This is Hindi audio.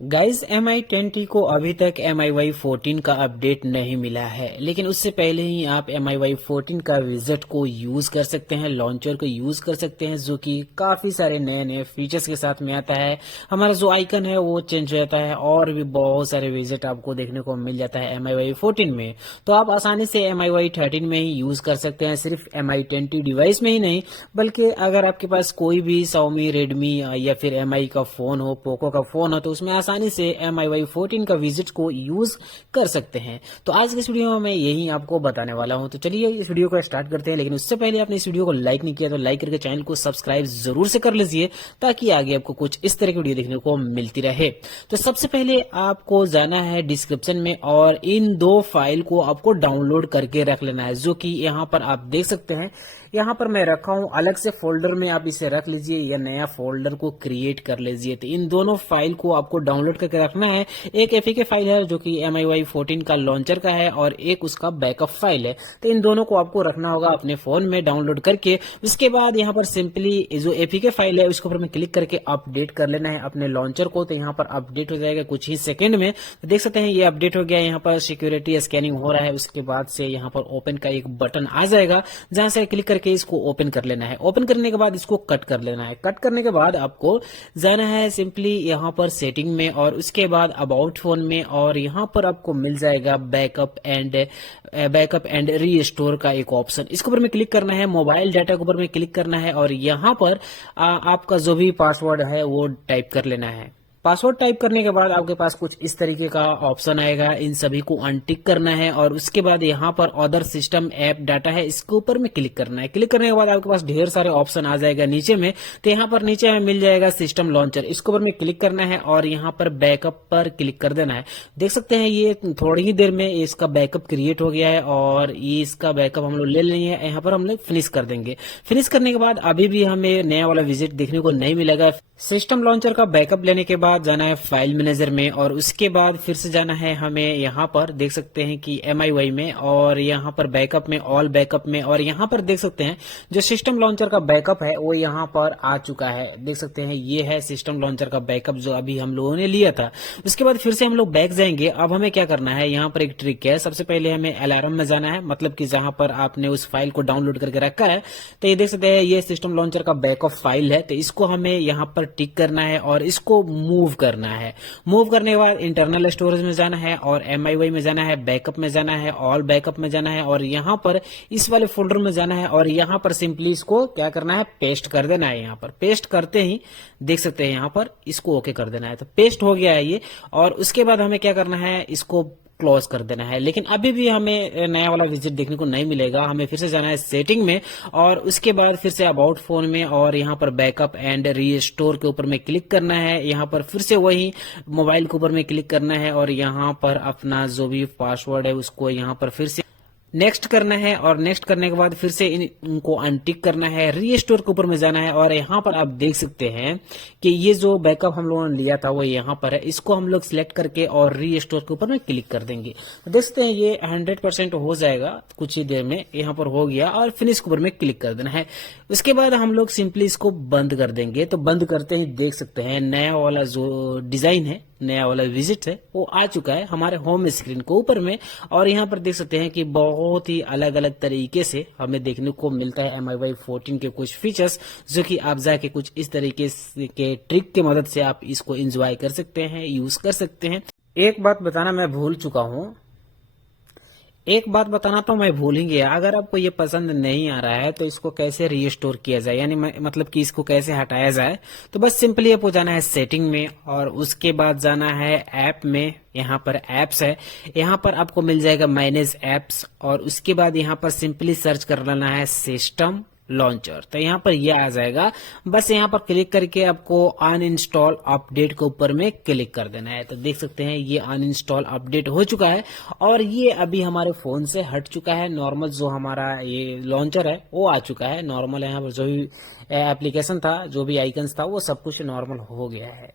गाइस MI20 को अभी तक MIUI 14 का अपडेट नहीं मिला है, लेकिन उससे पहले ही आप MIUI 14 का विजेट को यूज कर सकते हैं, लॉन्चर को यूज कर सकते हैं, जो कि काफी सारे नए नए फीचर्स के साथ में आता है। हमारा जो आइकन है वो चेंज हो जाता है और भी बहुत सारे विजेट आपको देखने को मिल जाता है MIUI 14 में। तो आप आसानी से MIUI 13 में ही यूज कर सकते हैं, सिर्फ MI20 डिवाइस में ही नहीं, बल्कि अगर आपके पास कोई भी Xiaomi, Redmi या फिर MI का फोन हो, पोको का फोन हो, तो उसमें आसानी से MIUI 14 का विजिट को यूज कर सकते हैं। तो आज के इस वीडियो में मैं यही आपको बताने वाला हूं। तो चलिए इस वीडियो को स्टार्ट करते हैं, लेकिन उससे पहले आपने इस वीडियो को लाइक नहीं किया तो लाइक करके चैनल को सब्सक्राइब जरूर से कर लीजिए, ताकि आगे आपको कुछ इस तरह की वीडियो देखने को मिलती रहे। तो सबसे पहले आपको जाना है डिस्क्रिप्शन में और इन दो फाइल को आपको डाउनलोड करके रख लेना है, जो कि यहाँ पर आप देख सकते हैं। यहाँ पर मैं रखा हूं अलग से फोल्डर में, आप इसे रख लीजिए या नया फोल्डर को क्रिएट कर लीजिए। तो इन दोनों फाइल को आपको डाउनलोड करके रखना है। एक एफएके फाइल है जो कि MIUI 14 का लॉन्चर का है और एक उसका बैकअप फाइल है। तो इन दोनों को आपको रखना होगा अपने फोन में डाउनलोड करके। उसके बाद यहाँ पर सिंपली जो एफएके फाइल है उसके ऊपर में क्लिक करके अपडेट कर लेना है अपने लॉन्चर को। तो यहाँ पर अपडेट हो जाएगा कुछ ही सेकंड में। तो देख सकते हैं ये अपडेट हो गया। यहाँ पर सिक्योरिटी स्कैनिंग हो रहा है। उसके बाद से यहाँ पर ओपन का एक बटन आ जाएगा, जहां से क्लिक करके इसको ओपन कर लेना है। ओपन करने के बाद इसको कट कर लेना है। कट करने के बाद आपको जाना है सिंपली यहाँ पर सेटिंग में और उसके बाद अबाउट फोन में, और यहाँ पर आपको मिल जाएगा बैकअप एंड रीस्टोर का एक ऑप्शन। इसके ऊपर में क्लिक करना है, मोबाइल डाटा के ऊपर में क्लिक करना है और यहाँ पर आपका जो भी पासवर्ड है वो टाइप कर लेना है। पासवर्ड टाइप करने के बाद आपके पास कुछ इस तरीके का ऑप्शन आएगा। इन सभी को अनटिक करना है और उसके बाद यहाँ पर अदर सिस्टम ऐप डाटा है, इसके ऊपर में क्लिक करना है। क्लिक करने के बाद आपके पास ढेर सारे ऑप्शन आ जाएगा नीचे में। तो यहाँ पर नीचे में मिल जाएगा सिस्टम लॉन्चर, इसके ऊपर में क्लिक करना है और यहाँ पर बैकअप पर क्लिक कर देना है। देख सकते हैं ये थोड़ी ही देर में इसका बैकअप क्रिएट हो गया है और ये इसका बैकअप हम लोग ले लेंगे। यहाँ पर हम लोग फिनिश कर देंगे। फिनिश करने के बाद अभी भी हमें नया वाला विजिट देखने को नहीं मिलेगा। सिस्टम लॉन्चर का बैकअप लेने के बाद जाना है फाइल मैनेजर में और उसके बाद फिर से जाना है हमें यहाँ पर देख सकते हैं कि MIUI में, और यहाँ पर बैकअप में, ऑल बैकअप में, और यहाँ पर देख सकते हैं जो सिस्टम लॉन्चर का बैकअप है वो यहाँ पर आ चुका है। देख सकते हैं ये है सिस्टम लॉन्चर का बैकअप जो अभी हम लोगों ने लिया था। उसके बाद फिर से हम लोग बैक जाएंगे। अब हमें क्या करना है, यहाँ पर एक ट्रिक है। सबसे पहले हमें अलार्म में जाना है, मतलब कि जहां पर आपने उस फाइल को डाउनलोड करके रखा है। तो ये देख सकते हैं ये सिस्टम लॉन्चर का बैकअप फाइल है। तो इसको हमें यहाँ पर टिक करना है और इसको मूव करना है। मूव करने के बाद इंटरनल स्टोरेज में जाना है और MIUI में जाना है, बैकअप में जाना है, ऑल बैकअप में जाना है और यहाँ पर इस वाले फोल्डर में जाना है और यहाँ पर सिंपली इसको क्या करना है, पेस्ट कर देना है। यहाँ पर पेस्ट करते ही देख सकते हैं यहाँ पर इसको ओके कर देना है। तो पेस्ट हो गया है ये, और उसके बाद हमें क्या करना है, इसको क्लोज कर देना है। लेकिन अभी भी हमें नया वाला विजिट देखने को नहीं मिलेगा। हमें फिर से जाना है सेटिंग में और उसके बाद फिर से अबाउट फोन में और यहाँ पर बैकअप एंड रीस्टोर के ऊपर में क्लिक करना है। यहाँ पर फिर से वही मोबाइल के ऊपर में क्लिक करना है और यहाँ पर अपना जो भी पासवर्ड है उसको यहाँ पर फिर से नेक्स्ट करना है और नेक्स्ट करने के बाद फिर से इनको अनटिक करना है। रीस्टोर के ऊपर में जाना है और यहाँ पर आप देख सकते हैं कि ये जो बैकअप हम लोगों ने लिया था वो यहाँ पर है। इसको हम लोग सिलेक्ट करके और रीस्टोर के ऊपर में क्लिक कर देंगे। तो देख सकते हैं ये 100% हो जाएगा कुछ ही देर में। यहाँ पर हो गया और फिनिश के ऊपर में क्लिक कर देना है। उसके बाद हम लोग सिंपली इसको बंद कर देंगे। तो बंद करते ही देख सकते हैं नया वाला जो डिजाइन है, नया वाला विजिट है वो आ चुका है हमारे होम स्क्रीन को ऊपर में। और यहाँ पर देख सकते हैं कि बहुत ही अलग अलग तरीके से हमें देखने को मिलता है MIUI 14 के कुछ फीचर्स, जो कि आप जाके कुछ इस तरीके के ट्रिक की मदद से आप इसको एंजॉय कर सकते हैं, यूज कर सकते हैं। एक बात बताना मैं भूल चुका हूँ, एक बात बताना तो मैं भूल ही गया। अगर आपको ये पसंद नहीं आ रहा है तो इसको कैसे रीस्टोर किया जाए, यानी मतलब कि इसको कैसे हटाया जाए, तो बस सिंपली आपको जाना है सेटिंग में और उसके बाद जाना है ऐप में। यहाँ पर एप्स है, यहाँ पर आपको मिल जाएगा मैनेज एप्स और उसके बाद यहाँ पर सिंपली सर्च कर लेना है सिस्टम लॉन्चर। तो यहाँ पर ये आ जाएगा। बस यहाँ पर क्लिक करके आपको अनइंस्टॉल अपडेट के ऊपर में क्लिक कर देना है। तो देख सकते हैं ये अनइंस्टॉल अपडेट हो चुका है और ये अभी हमारे फोन से हट चुका है। नॉर्मल जो हमारा ये लॉन्चर है वो आ चुका है। नॉर्मल यहाँ पर जो भी एप्लीकेशन था, जो भी आइकन्स था, वो सब कुछ नॉर्मल हो गया है।